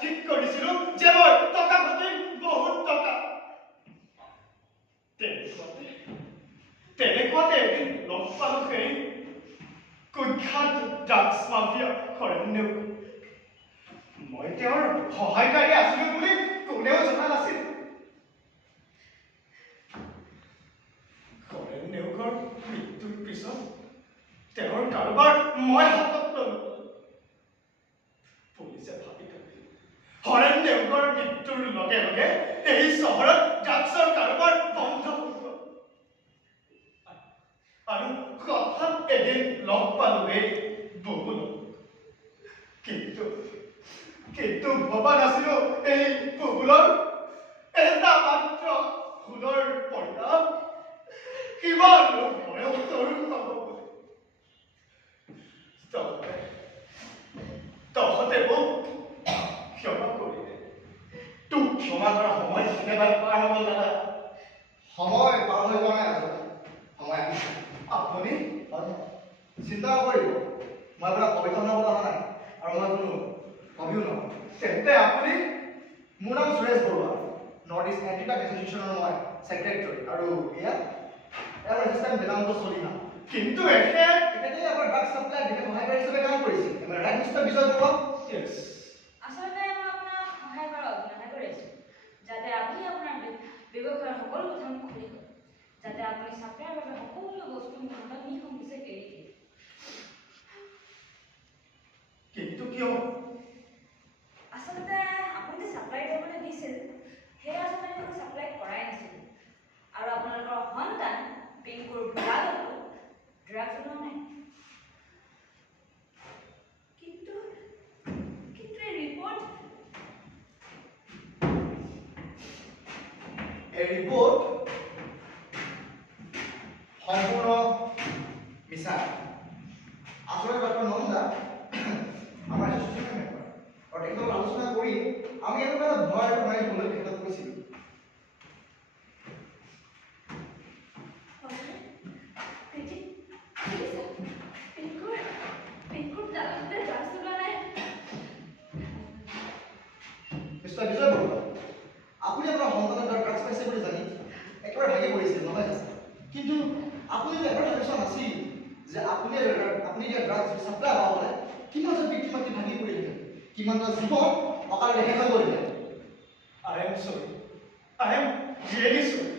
ঠিক কৰিছিলো যে মই টকা ঘটিম বহুত টকা তেনেকুৱাতে এদিন লগ পালো সেই কুখ্যাত ড্ৰাগছ মাফিয়া হৰেণ্যক মই তেওঁৰ সহায়কাৰী আছিলো বুলি কোনেও জনা নাছিল হৰেণ্যকৰ মৃত্যুৰ পিছত তেওঁৰ কাৰোবাৰ মই হাতত ললো পুলিচে ভাবি থাকিল হৰেণ্যকৰ মৃত্যুৰ লগে লগে এই চহৰত ড্ৰাগছৰ কাৰোবাৰ বন্ধ হৈ গ'ল আৰু হঠাৎ এদিন লগ পালো এই বুবুলক কিন্তু ভবা নাছিলো এই বুবুলৰ এটা মাত্ৰ ফুলৰ পৰিণাম কিমান ভয়ংকৰ হ'ব তহঁতে মোক ক্ষমা কৰিলে তোক ক্ষমা কৰা সময় কেনেবাই পাৰ হ'ব দাদা সময় পাৰ হৈ যোৱা নাই আচলতে সময় আহিছে আপুনি চিন্তা নকৰিব মই আপোনাক কবিতা শুনাবলৈ অহা নাই আৰু মই কোনো কবিও নহয় তেন্তে আপুনি মোৰ নাম Suresh Baruah north east anti drugs এছ'চিয়েশ্যনৰ মই ছেক্ৰেটাৰী আৰু এয়া এছিষ্টেণ্ট বেদান্ত চলিহা কিন্তু এখেতে আমাৰ ড্ৰাগছ ছাপ্লাই দিনে সহায়কাৰী হিচাপে কাম কৰিছিল আমাৰ ৰাইট মিষ্টাৰ বিজয় বৰুৱা আচলতে মই আপোনাক সহায় কৰাৰ অভিনয় কৰিছোঁ যাতে আপুনি আপোনাৰ ব্যৱসায়ৰ সকলো কথা মোক খুলি কয় যাতে আপুনি ছাপ্লাইৰ বাবে সকলো বস্তু মনত নিসংকোচে এৰি দিয়ে কিন্তু কিয় আচলতে আপুনি যে ছাপ্লাই কৰিবলৈ দিছিল সেই আচলতে মই ছাপ্লাই কৰাই নাছিলোঁ আৰু আপোনালোকৰ সন্তান পিংকুৰ ভোলালতো ড্ৰাগছ ওলোৱা নাই কিন্তু এই ৰিপৰ্ট সম্পূৰ্ণ মিছা আচলতে ডক্টৰ নন্দা আমাৰ এছ'চিয়েশ্যন মেম্বাৰ আৰু তেখেতক আলোচনা কৰি আমি এনেকুৱা এটা ভয় বনাই দিবলৈ তেখেতক কৈছিলোঁ মিষ্টাৰ বিজয় বৰুৱা আপুনি আপোনাৰ সন্তানৰ দ্বাৰা ড্ৰাগছ পাইছে বুলি জানি একেবাৰে ভাগি পৰিছিল নহয় জানো কিন্তু আপুনি এবাৰ বিচৰা নাছিল যে আপুনি দিয়া ড্ৰাগছ ছাপ্লাই হোৱা হ'লে কিমানজন ব্যক্তি মাতি ভাগি পৰিলেহেঁতেন কিমানটা জীৱন অকাল ৰেহাই হৈ গ'লহেঁতেন I am sorry. I am really sorry.